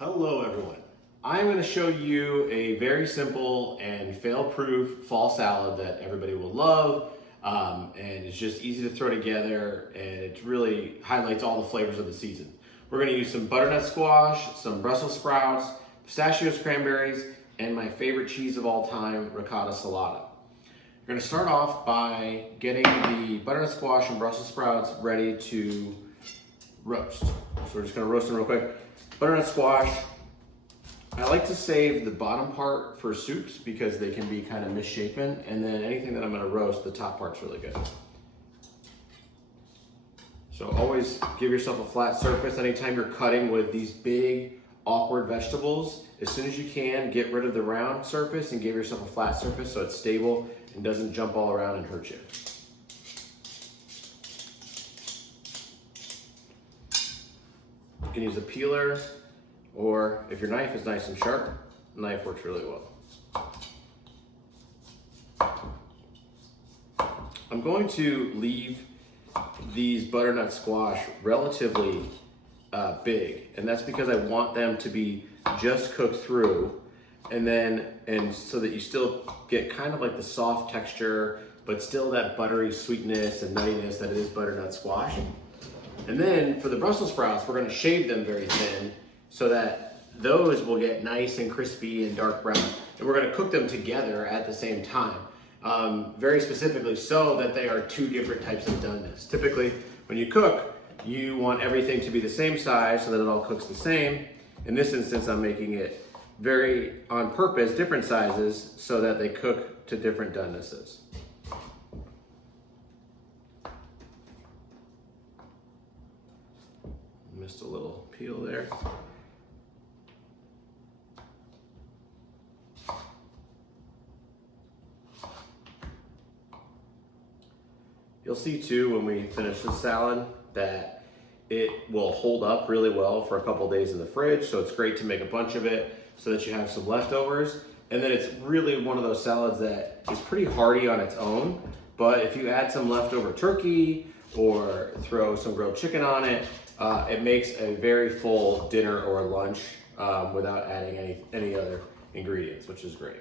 Hello everyone. I'm going to show you a very simple and fail-proof fall salad that everybody will love, and it's just easy to throw together, and it really highlights all the flavors of the season. We're going to use some butternut squash, some Brussels sprouts, pistachios, cranberries, and my favorite cheese of all time, ricotta salata. We're going to start off by getting the butternut squash and Brussels sprouts ready to roast. So we're just going to roast them real quick. Butternut squash, I like to save the bottom part for soups because they can be kind of misshapen, and then anything that I'm going to roast, the top part's really good. So always give yourself a flat surface anytime you're cutting with these big, awkward vegetables. As soon as you can, get rid of the round surface and give yourself a flat surface so it's stable and doesn't jump all around and hurt you. You can use a peeler, or if your knife is nice and sharp, the knife works really well. I'm going to leave these butternut squash relatively big, and that's because I want them to be just cooked through, and so that you still get kind of like the soft texture, but still that buttery sweetness and nuttiness that it is butternut squash. And then for the Brussels sprouts, we're going to shave them very thin so that those will get nice and crispy and dark brown. And we're going to cook them together at the same time, very specifically so that they are two different types of doneness. Typically, when you cook, you want everything to be the same size so that it all cooks the same. In this instance, I'm making it very on purpose, different sizes, so that they cook to different donenesses. Missed a little peel there. You'll see too when we finish the salad that it will hold up really well for a couple days in the fridge, so it's great to make a bunch of it so that you have some leftovers. And then it's really one of those salads that is pretty hearty on its own, but if you add some leftover turkey or throw some grilled chicken on it, it makes a very full dinner or lunch without adding any other ingredients, which is great.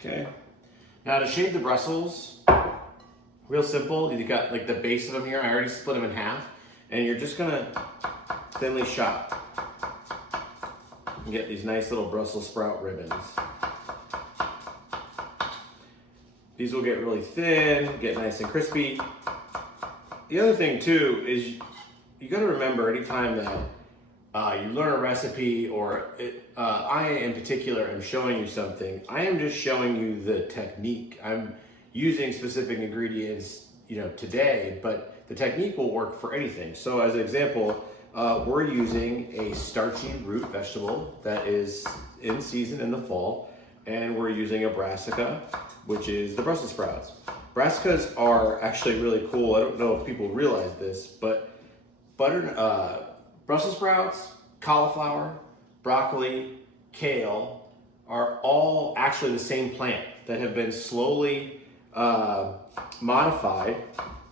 Okay, now to shave the Brussels, real simple. You got like the base of them here. I already split them in half, and you're just gonna thinly chop and get these nice little Brussels sprout ribbons. These will get really thin, get nice and crispy. The other thing too is you got to remember anytime that you learn a recipe, or I in particular am showing you something, I am just showing you the technique. I'm using specific ingredients, today, but the technique will work for anything. So as an example, we're using a starchy root vegetable that is in season in the fall, and we're using a brassica, which is the Brussels sprouts. Brassicas are actually really cool. I don't know if people realize this, but Brussels sprouts, cauliflower, broccoli, kale are all actually the same plant that have been slowly modified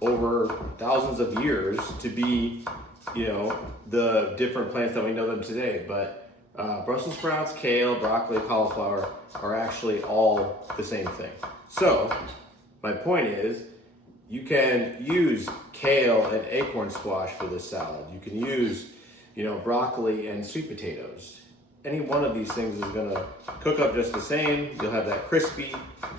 over thousands of years to be, the different plants that we know them today. But Brussels sprouts, kale, broccoli, cauliflower are actually all the same thing. So my point is, you can use kale and acorn squash for this salad. You can use, broccoli and sweet potatoes. Any one of these things is gonna cook up just the same. You'll have that crispy,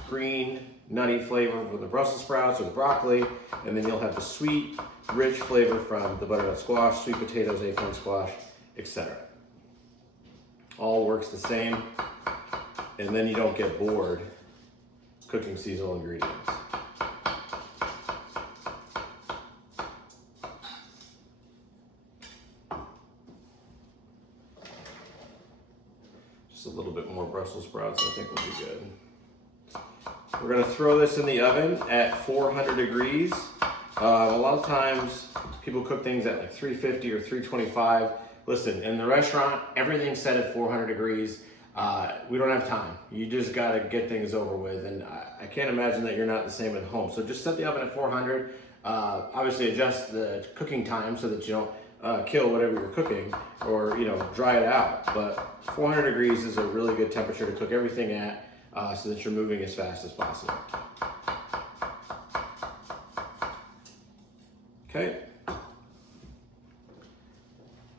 green, nutty flavor from the Brussels sprouts or the broccoli, and then you'll have the sweet, rich flavor from the butternut squash, sweet potatoes, acorn squash, etc. All works the same, and then you don't get bored cooking seasonal ingredients. Just a little bit more Brussels sprouts, I think will be good. We're gonna throw this in the oven at 400 degrees. A lot of times People cook things at like 350 or 325. Listen, in the restaurant, everything's set at 400 degrees. We don't have time. You just gotta get things over with. And I can't imagine that you're not the same at home. So just set the oven at 400. Obviously adjust the cooking time so that you don't kill whatever you're cooking, or dry it out. But 400 degrees is a really good temperature to cook everything at, so that you're moving as fast as possible. Okay.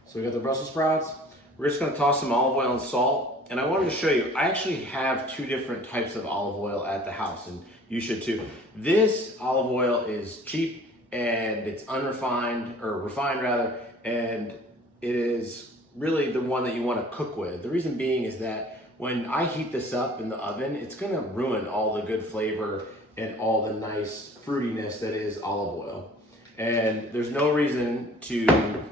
So we got the Brussels sprouts. We're just gonna toss some olive oil and salt. And I wanted to show you, I actually have 2 different types of olive oil at the house, and you should too. This olive oil is cheap and it's unrefined, or refined rather, and it is really the one that you want to cook with. The reason being is that when I heat this up in the oven, it's gonna ruin all the good flavor and all the nice fruitiness that is olive oil. And there's no reason to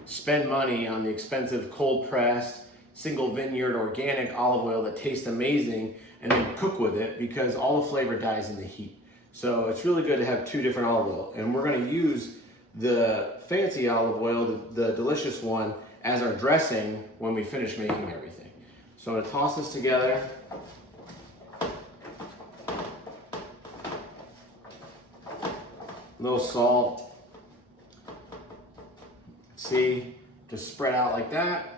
spend money on the expensive cold pressed, single vineyard organic olive oil that tastes amazing and then cook with it, because all the flavor dies in the heat. So it's really good to have 2 different olive oil. And we're gonna use the fancy olive oil, the delicious one, as our dressing when we finish making everything. So I'm gonna toss this together. A little salt. See, just spread out like that.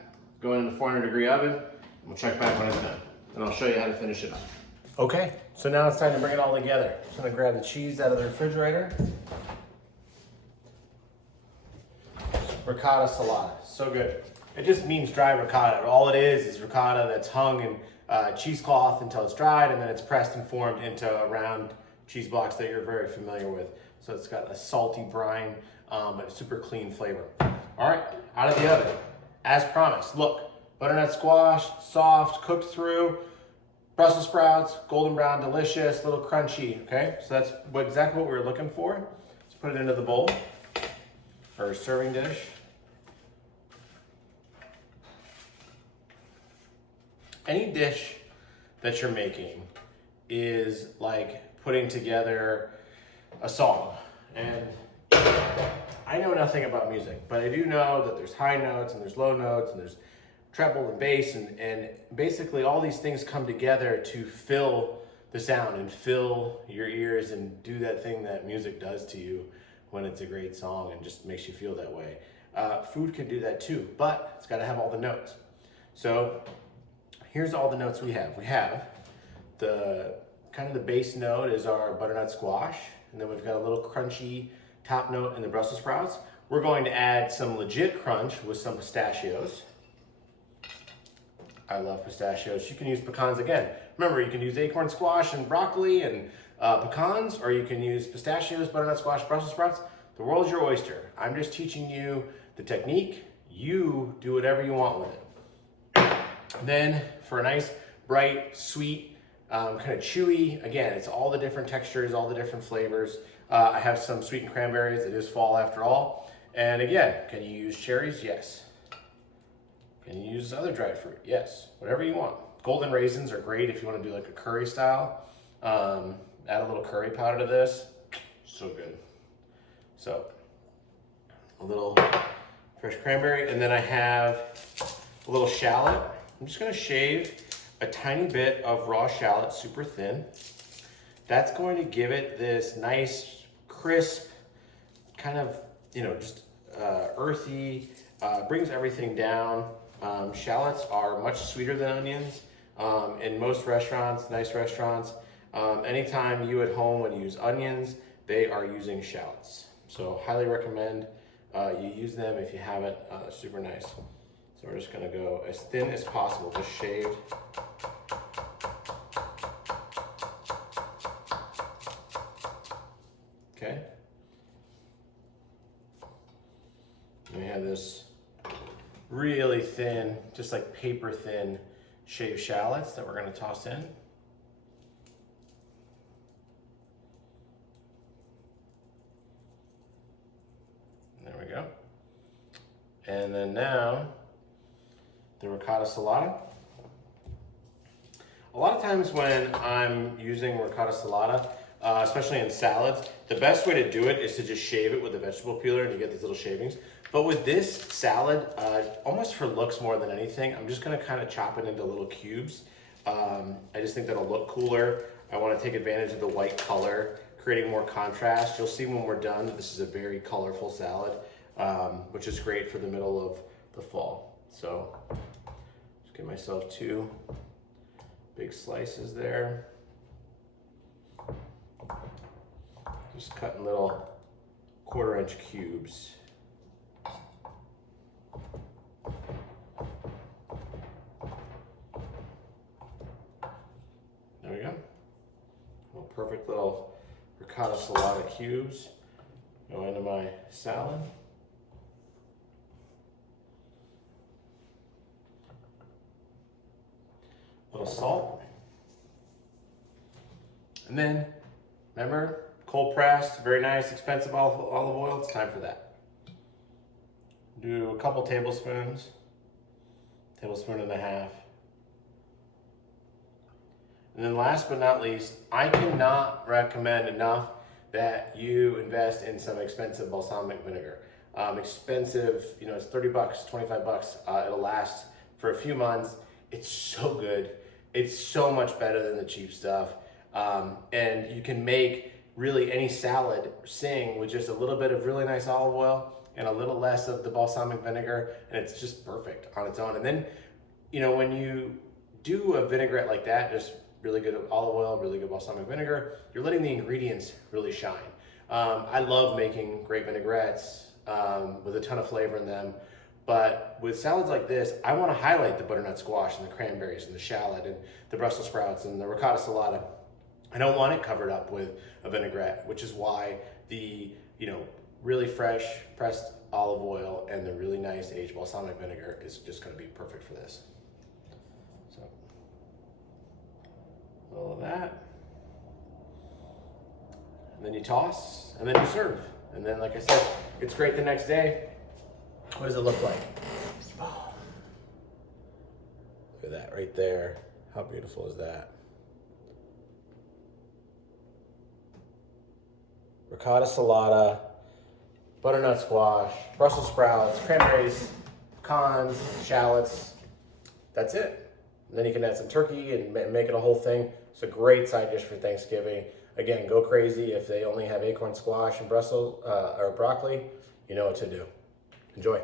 Go in the 400-degree oven, and we'll check back when it's done. And I'll show you how to finish it up. Okay, so now it's time to bring it all together. Just gonna grab the cheese out of the refrigerator. Ricotta salata, so good. It just means dry ricotta. All it is ricotta that's hung in cheesecloth until it's dried, and then it's pressed and formed into round cheese blocks that you're very familiar with. So it's got a salty brine, but a super clean flavor. All right, out of the oven. As promised, look, butternut squash, soft, cooked through, Brussels sprouts, golden brown, delicious, a little crunchy, okay? So that's exactly what we were looking for. Let's put it into the bowl, or serving dish. Any dish that you're making is like putting together a song. And I know nothing about music, but I do know that there's high notes and there's low notes and there's treble and bass, and basically all these things come together to fill the sound and fill your ears and do that thing that music does to you when it's a great song and just makes you feel that way. Food can do that too, but it's got to have all the notes. So here's all the notes we have. We have the kind of the base note is our butternut squash, and then we've got a little crunchy top note in the Brussels sprouts. We're going to add some legit crunch with some pistachios. I love pistachios. You can use pecans again. Remember, you can use acorn squash and broccoli and pecans, or you can use pistachios, butternut squash, Brussels sprouts. The world's your oyster. I'm just teaching you the technique. You do whatever you want with it. Then for a nice, bright, sweet, kind of chewy, again, it's all the different textures, all the different flavors. I have some sweetened cranberries. It is fall after all. And again, can you use cherries? Yes. Can you use other dried fruit? Yes. Whatever you want. Golden raisins are great if you want to do like a curry style. Add a little curry powder to this. So good. So a little fresh cranberry, and then I have a little shallot. I'm just going to shave a tiny bit of raw shallot super thin. That's going to give it this nice, crisp, kind of, just earthy, brings everything down. Shallots are much sweeter than onions. In most restaurants, nice restaurants, anytime you at home when you use onions, they are using shallots. So highly recommend you use them if you haven't. Super nice. So we're just gonna go as thin as possible, just shaved. Okay. And we have this really thin, just like paper thin shaved shallots that we're gonna toss in. There we go. And then now, the ricotta salata. A lot of times when I'm using ricotta salata, especially in salads, the best way to do it is to just shave it with a vegetable peeler and you get these little shavings. But with this salad, almost for looks more than anything, I'm just gonna kind of chop it into little cubes. I just think that'll look cooler. I wanna take advantage of the white color, creating more contrast. You'll see when we're done that this is a very colorful salad, which is great for the middle of the fall. So just give myself 2 big slices there. Just cutting little 1/4-inch cubes. There we go. Well, perfect little ricotta salata cubes go into my salad. A little salt. And then, remember, cold pressed, very nice, expensive olive oil. It's time for that. Do a couple tablespoons, 1.5 tablespoons. And then last but not least, I cannot recommend enough that you invest in some expensive balsamic vinegar. Expensive, you know, it's 30 bucks, 25 bucks. It'll last for a few months. It's so good. It's so much better than the cheap stuff. And you can make really any salad sing with just a little bit of really nice olive oil and a little less of the balsamic vinegar, and it's just perfect on its own. And then, you know, when you do a vinaigrette like that, just really good olive oil, really good balsamic vinegar, you're letting the ingredients really shine. I love making great vinaigrettes with a ton of flavor in them, but with salads like this, I want to highlight the butternut squash and the cranberries and the shallot and the Brussels sprouts and the ricotta salata. I don't want it covered up with a vinaigrette, which is why the, you know, really fresh pressed olive oil and the really nice aged balsamic vinegar is just going to be perfect for this. So, a little of that. And then you toss, and then you serve. And then, like I said, it's great the next day. What does it look like? Oh. Look at that right there. How beautiful is that? Ricotta salata, butternut squash, Brussels sprouts, cranberries, pecans, shallots. That's it. And then you can add some turkey and make it a whole thing. It's a great side dish for Thanksgiving. Again, go crazy if they only have acorn squash and Brussels or broccoli. You know what to do. Enjoy.